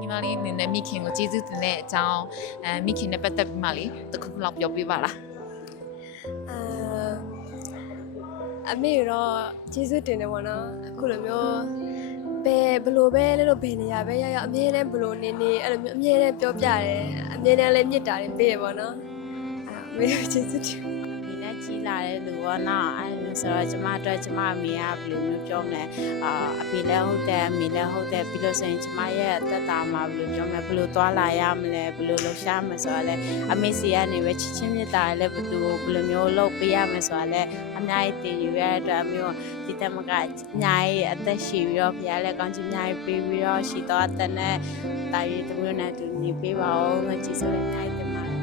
ညီမလေးအနေနဲ့မိခင်ကိုကျေးဇူးတင်တဲ့အကြောင်းမိခင်နဲ့ပတ်သက်ပြီးမှလေတစ်ခုလောက်ပြောပြပါလားအမေတော့ကျေးဇူးတင်တယ်ပေါ့နော်အခုလိုမျိုးဘလို့ပဲလဲလို့ဘယ်နေရာပဲရောက်အမြဲတမ်းဘလို့နေအဲ့လိုမျိုးအမြဲတမ်းပြောပြတယ်အမြဲတမ်းလည်းမြစ်တာတွေပေးရပေါ့နော်အမေကျေးဇူးတင်ဒီနဲ့ကြီးလာတဲ့လူပေါ့နော်အဲဆိုတော့ကျမတို့ကျမအမေကဘယ်လိုမျိုးပြောမလဲအဖေလည်းဟုတ်တယ်အမေလည်းဟုတ်တယ်ပြီးလို့ဆိုရင်ကျမရဲ့အသက်တာမှာဘယ်လိုပြောမလဲဘယ်လိုသွားလာရမလဲဘယ်လိုလှုပ်ရှားမလဲဆိုတော့လေအမေစီကနေပဲချစ်ချင်းမြတ်တာလည်းဘယ်လိုမျိုးလုပ်ပေးရမလဲဆိုတော့လေအများကြီးတင်ယူရတဲ့အတွက်အမေကဒီတမကအများကြီးအသက်ရှိပြီးတော့ဖခင်လည်းကောင်းချီးအများကြီးပေးပြီးတော့ရှိတော့အသက်နဲ့တာရီတမျိုးနဲ့တူနေပေးပါဦးငါကြည့်ဆိုလည်းအများကြီးတင်ပါတယ်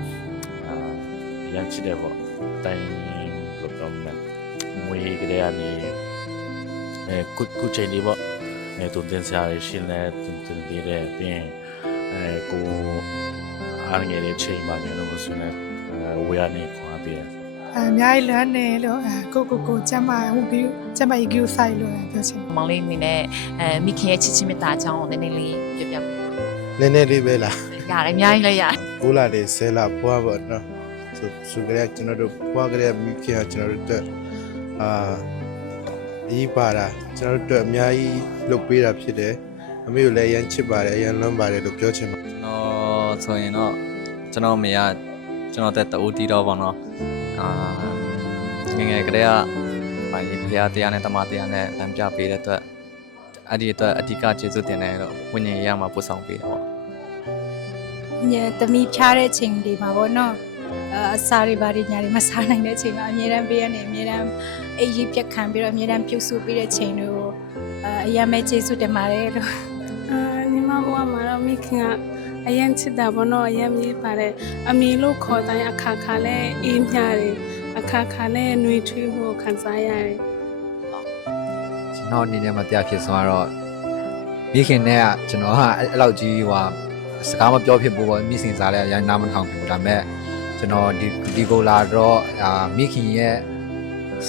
ရမ်းချစ်တယ်ပေါ့တိုင်းလို့ပြောမယ်မွေးကလေးကနေကုချိန်လေးပေါ့သူတင်စားရရှင်းလဲတင်ပြီးတဲ့ပြင်ကိုအားငယ်တဲ့ချိန်ပါမယ်လို့ဆိုနေဝေရနေခွာပြီးအများကြီးလွမ်းနေလို့ကိုကျမဟုတ်ပြီးကျမကြီးဆိုင်လို့ပြောချင်မောင်လေးအနေနဲ့မိခင်ရဲ့ချစ်ချင်းမြတ်တာအကြောင်းကိုနည်းနည်းလေးပြောပြပါနည်းနည်းလေးပဲလားရတယ်အများကြီးလည်းရတယ်9လလေး10လဖွားပေါ့နော်ဆိုကြရကျွန်တော်တို့ဖွားကြရမိခင်ကကျွန်တော်တို့တက်ဒီပါတာကျွန်တော်တို့အများကြီးလုပ်ပေးတာဖြစ်တယ်အမေကိုလည်းအရန်ချစ်ပါတယ်အရန်လွမ်းပါတယ်လို့ပြောချင်ပါကျွန်တော်ဆိုရင်တော့ကျွန်တော်မေကကျွန်တော်တက်တူတီတော့ပေါ့နော်ငယ်ငယ်ကလေးကဘာကြီးဖျားတရားနဲ့တမတရားနဲ့လမ်းပြပေးတဲ့အတွက်အဲ့ဒီအတွက်အဓိကကျေးဇူးတင်တယ်လို့ဝိညာဉ်ရေးမှာပို့ဆောင်ပေးတယ်ပေါ့ညတမီဖြားတဲ့ချိန်တွေမှာပေါ့နော်အစာတွေဘာတွေညာတွေမစားနိုင်တဲ့ချိန်မှာအမြဲတမ်းပေးရနေအမြဲတမ်းအိပ်ရေးပြက်ခံပြီးတော့အမြဲတမ်းပြုစုပေးတဲ့ချိန်တွေကိုအရင်မဲ့ကျေးဇူးတင်ပါတယ်လို့ညီမဘွားမှာတော့မိခင်ကအရင်ချစ်တာပေါ့နော်အရင်မြည်ပါတယ်အမေလို့ခေါ်တိုင်းအခါခါနဲ့အေးမြတယ်အခါခါနဲ့နှွေးထွေးမှုခံစားရတယ်ကျွန်တော်အနေနဲ့မတရားဖြစ်ဆုံးကတော့မိခင်နဲ့ကကျွန်တော်ကအဲ့လောက်ကြီးစကားမပြောဖြစ်ဘူးပေါ့မိစဉ်စားလဲအရင်နားမထောင်ဘူးဒါပေမဲ့ကျွန်တော်ဒီကိုလာတော့မိခင်ရဲ့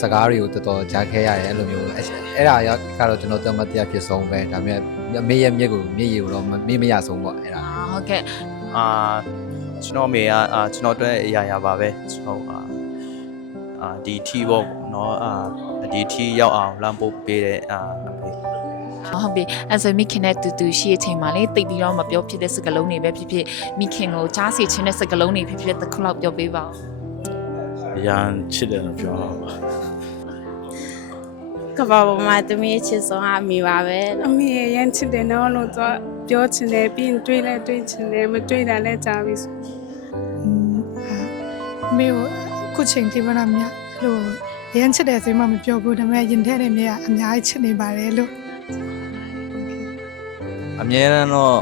စကားတွေကိုတော်တော်ကြားခဲ့ရတယ်အဲ့လိုမျိုးအဲ့ဒါကတော့ကျွန်တော်တမတရားဖြစ်ဆုံးပဲဒါပေမဲ့မေရဲ့မျက်ရည်ကိုတော့မေမရဆုံးပေါ့အဲ့ဒါဟုတ်ကဲ့ကျွန်တော်မေကကျွန်တော်အတွက်အရာပါပဲကျွန်တော်ဒီထီပေါ့နော်ဒီထီရောက်အောင်လမ်းပို့ပေးတဲ့ဟုတ်ပြီအဲ့ဆိုမိခင်နဲ့တူရှိတဲ့အချိန်မှာလေတိတ်ပြီးတော့မပြောဖြစ်တဲ့စကားလုံးတွေပဲဖြစ်ဖြစ်မိခင်ကိုကြားစီခြင်းတဲ့စကားလုံးတွေဖြစ်ဖြစ်တစ်ခုလောက်ပြောပေးပါဦးရမ်းချစ်တယ်လို့ပြောပါကဘာပေါ်မှာတမီးချစ်ဆုံးအမေပါပဲအမေရမ်းချစ်တယ်နော်လို့တော့ပြောချင်တယ်ပြီးရင်တွေးလဲတွေးချင်တယ်မတွေးတာလဲကြားပြီမေကိုခုချိန်ထိမနာမြလို့ရမ်းချစ်တယ်ဆိုမှမပြောဘူးဒါပေမဲ့ရင်ထဲထဲမြအများကြီးချစ်နေပါတယ်လို့အမြဲတမ်းတော့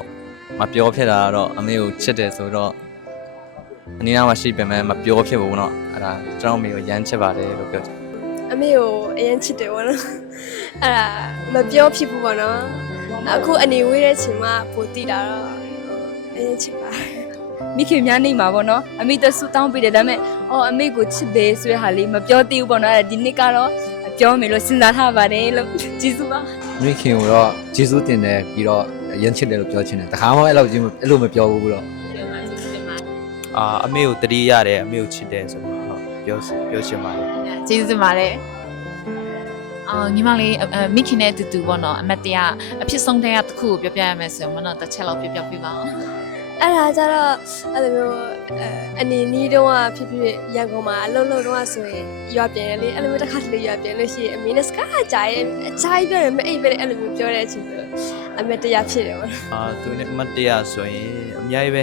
မပြောဖြစ်တာကတော့အမေကိုချစ်တယ်ဆိုတော့အနည်းငယ်မှရှိပေမဲ့မပြောဖြစ်ဘူးเนาะအဲ့ဒါကျွန်တော်အမေကိုရမ်းချစ်ပါတယ်လို့ပြောချင်အမေကိုအရင်ချစ်တယ်ပေါ့နော်အဲ့ဒါမပြောဖြစ်ဘူးပေါ့နော်အခုအနေဝေးတဲ့ချိန်မှာပိုတည်တာတော့အရင်ချစ်ပါတယ်မိခင်များနေမှာပေါ့နော်အမေတဆူတောင်းပေးတယ်ဒါပေမဲ့အမေကိုချစ်တယ်ဆိုတဲ့ဟာလေးမပြောသေးဘူးပေါ့နော်ဒီနေ့ကတော့ပြောမယ်လို့စဉ်းစားထားပါတယ်လို့ကျေးဇူးပါမိခင်ကိုတော့ကျေးဇူးတင်တယ်ပြီးတော့ရမ်းချစ်တယ်လို့ပြောချင်တယ်တခါမှအဲ့လိုမပြောဘူးတော့အမေကိုတတိရတယ်အမေကိုချစ်တယ်ဆိုတော့ပြောချင်ပါတယ်ကျေးဇူးတင်ပါတယ်ညီမလေးမိခင်နဲ့တူပေါ့နော်အမတ်တရားအဖြစ်ဆုံးတဲ့တစ်ခုကိုပြောပြရမယ်ဆိုရင်မနော်တစ်ချက်လောက်ပြောပြပေးပါဦးအဲ့ဒါကြတော့အဲ့လိုမျိုးအနေနီးတော့ဖြစ်ဖြစ်ရန်ကုန်မှာအလုံးလုံးတော့ဆိုရင်ရွာပြန်လေအဲ့လိုမျိုးတစ်ခါတလေရွာပြန်လို့ရှိရင်အမေနဲ့စကားကြားရင်အချားကြီးပြောတယ်မအိပ်ပဲအဲ့လိုမျိုးပြောတဲ့အချိန်ဆိုအမတ်တရားဖြစ်တယ်ပေါ့သူနဲ့အမတ်တရားဆိုရင်အများကြီးပဲ